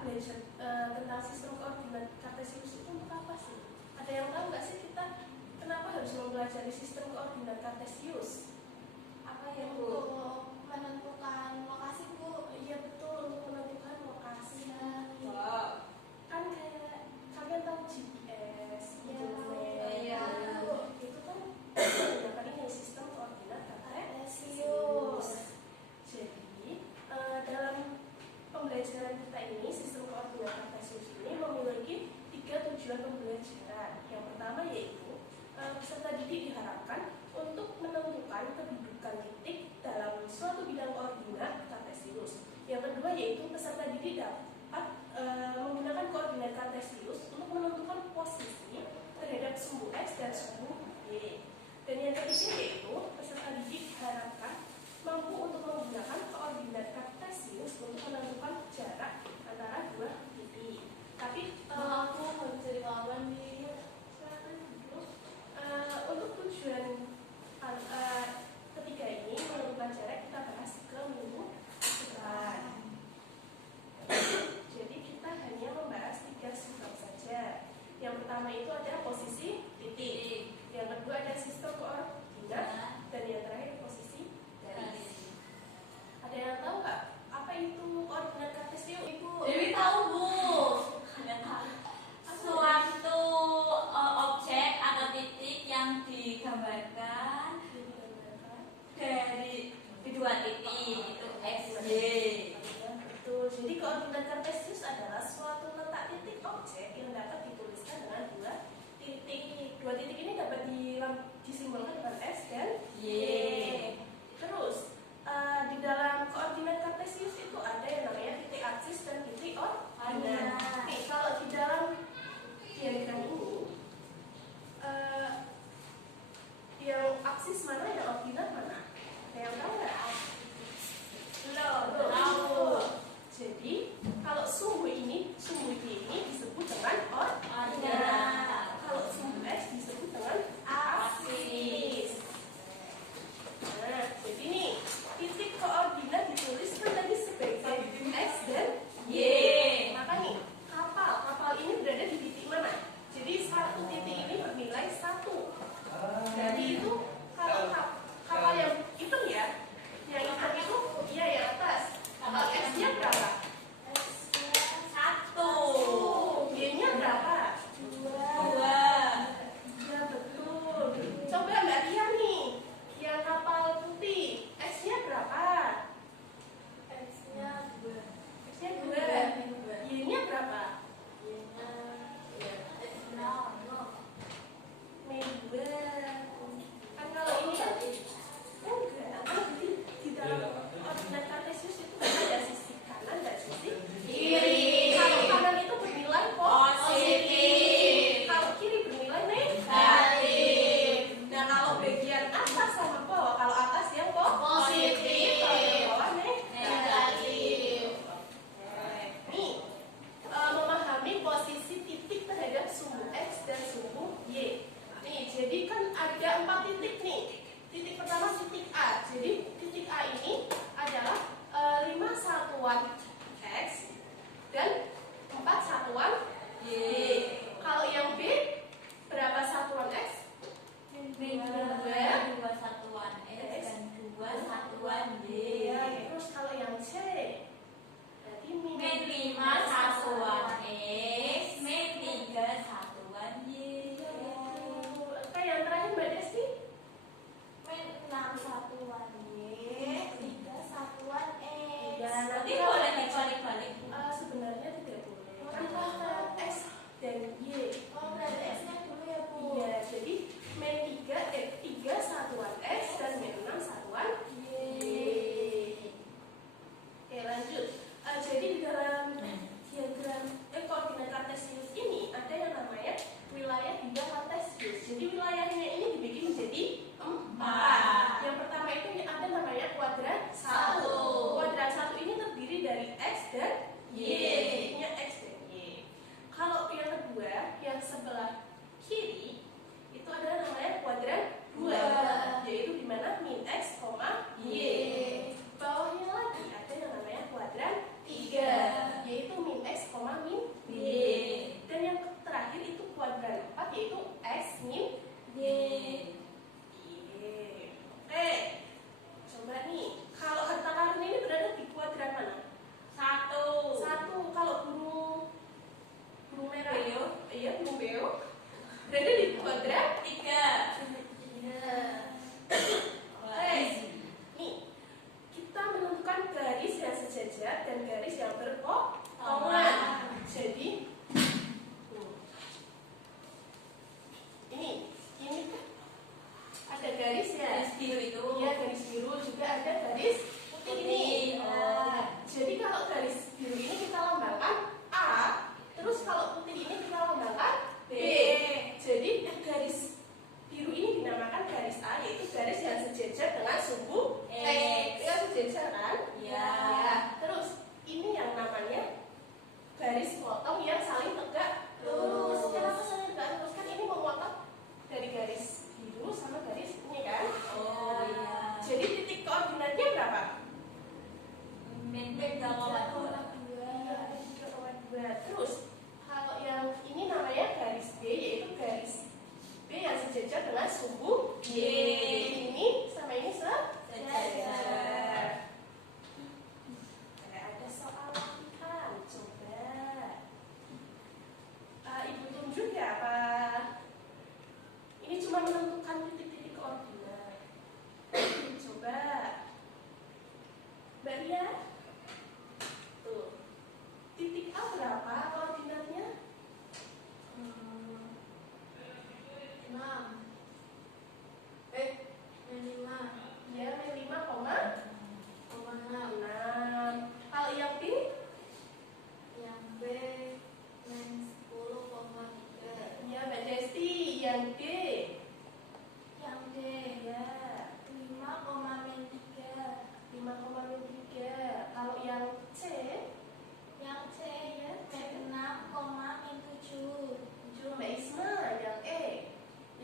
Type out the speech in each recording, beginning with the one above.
belajar tentang sistem koordinat kartesius itu untuk apa sih? Ada yang tahu nggak sih kita kenapa harus mempelajari sistem koordinat kartesius? Apa yang Untuk menentukan lokasi, Bu. Iya betul, untuk menentukan lokasi. Wow. Kan kayak kalian tahu GPS, Iya. itu kan menggunakan ini sistem koordinat kartesius. Jadi dalam pembelajaran kita ini sistem koordinat kartesius ini memiliki 3 tujuan pembelajaran. Yang pertama yaitu peserta didik diharapkan untuk menentukan kedudukan titik dalam suatu bidang koordinat kartesius. Yang kedua yaitu peserta didik dapat menggunakan koordinat kartesius untuk menentukan posisi terhadap sumbu X dan sumbu Y. Dan yang ketiga yaitu peserta didik diharapkan mampu untuk menggunakan koordinat kartesius untuk menentukan jarak antara dua titik. Tapi Aku mau cari kawan nih. untuk tujuan ketiga ini menentukan jarak kita bahas ke minggu depan. Jadi kita hanya membahas 3 sistem saja. Yang pertama itu ada posisi titik, yang kedua ada sistem koordinat, dan yang terakhir posisi garis. Ada yang tahu nggak apa itu koordinat kartesius? Ibu Dewi tahu, Bu. Suatu objek atau titik yang digambarkan dari dua titik itu X, Y. Betul. Jadi koordinat kartesius adalah suatu letak titik objek yang dapat dituliskan dengan 2 titik. 2 titik ini dapat disimbolkan dengan S dan Y. Terus di dalam koordinat kartesius itu ada yang namanya titik aksis dan titik ordinat. Nih, kalau di dalam diagram ini yang aksis mana, yang ordinat mana? Ada yang tahu nggak? Tahu. Jadi kalau sumbu Y ini disebut dengan ordinat. Kalau sumbu X disebut dengan aksis. Nah, jadi nih kan? Iya. Ya. Terus ini yang namanya garis potong yang saling tegak lurus. Kenapa saling tegak lurus? Kan ini memotong dari garis biru sama garis ini kan? Oh iya. Jadi titik koordinatnya berapa? Min 3,2. Iya, 3,2. Terus kalau yang ini namanya garis B, yaitu garis B yang sejajar dengan sumbu Y. Ini sama ini sejajar. Ada soal latihan, coba. Ibu tunjuk ya apa? Ini cuma menentukan titik-titik koordinat. Coba. Mbak Ria, tuh. Titik A berapa koordinatnya? 6. Ya, 5,6. 6. Kalau yang B? Yang B min 10,3. Ya, Mbak Desti. Yang D? Yang D Ya, 5,3. 5,3. Kalau yang C? Yang C ya min 6,7. 7. Mbak Isma. Yang E?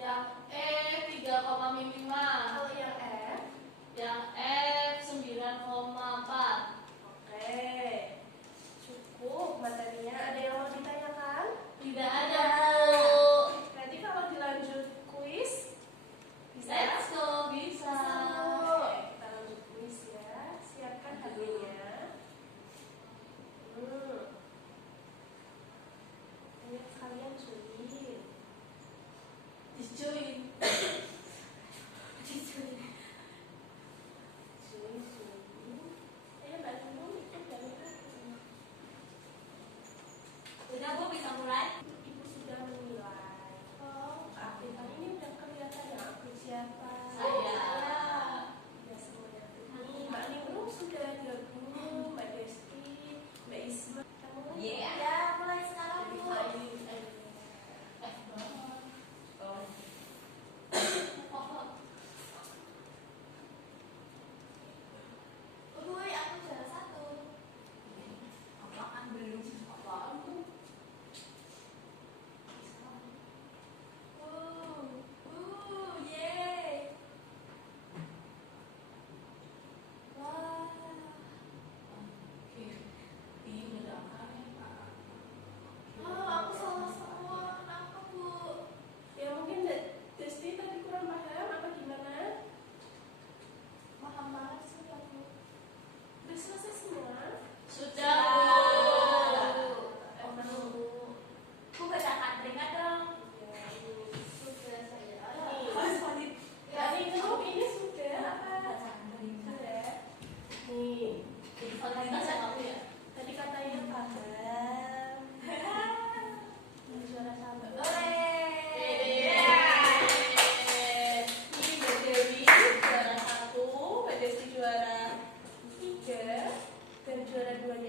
Yang E 3,5. Kalau yang F? Yang F 9,4. Oke. Cukup materinya. Ada yang mau ditanyakan? Tidak ada. Nanti kalau dilanjut kuis bisa? Let's go, bisa. Oke, kita lanjut kuis ya. Siapkan HP-nya. Ayo kalian join. Dijoin. Join. Ayo Mbak Nunung ikut dari aku. Udah Bu, bisa mulai? Ibu sudah menilai. Oh, keaktifan ini udah kelihatan ya aku siapa? Saya. Ya semuanya. Nih, Mbak Nunung sudah gabung, Mbak Desti, Mbak Isma. Kamu lagi? Yeah. Ya, mulai sekarang Bu. Uy, aku juara 1. Apaan belum? Apaan Bu? Yeay. Wah. Oke. Ini udah aku salah semua. Kenapa Bu? Ya mungkin Desti tadi kurang paham apa gimana? Paham banget sih aku. Udah selesai semua? Sudah Bu. Emang Bu bacakan teringat dong. ya ini Sudah saya. Nih. Ya ini ini sudah apa? Bacakan teringat. Sudah. Nih, Jadi fasilitasnya kamu ya? tadi katanya paham. Ini juara satu. Yeay. Ini Mbak Dewi juara 1, Mbak Desti juara 3, dan juara 2-nya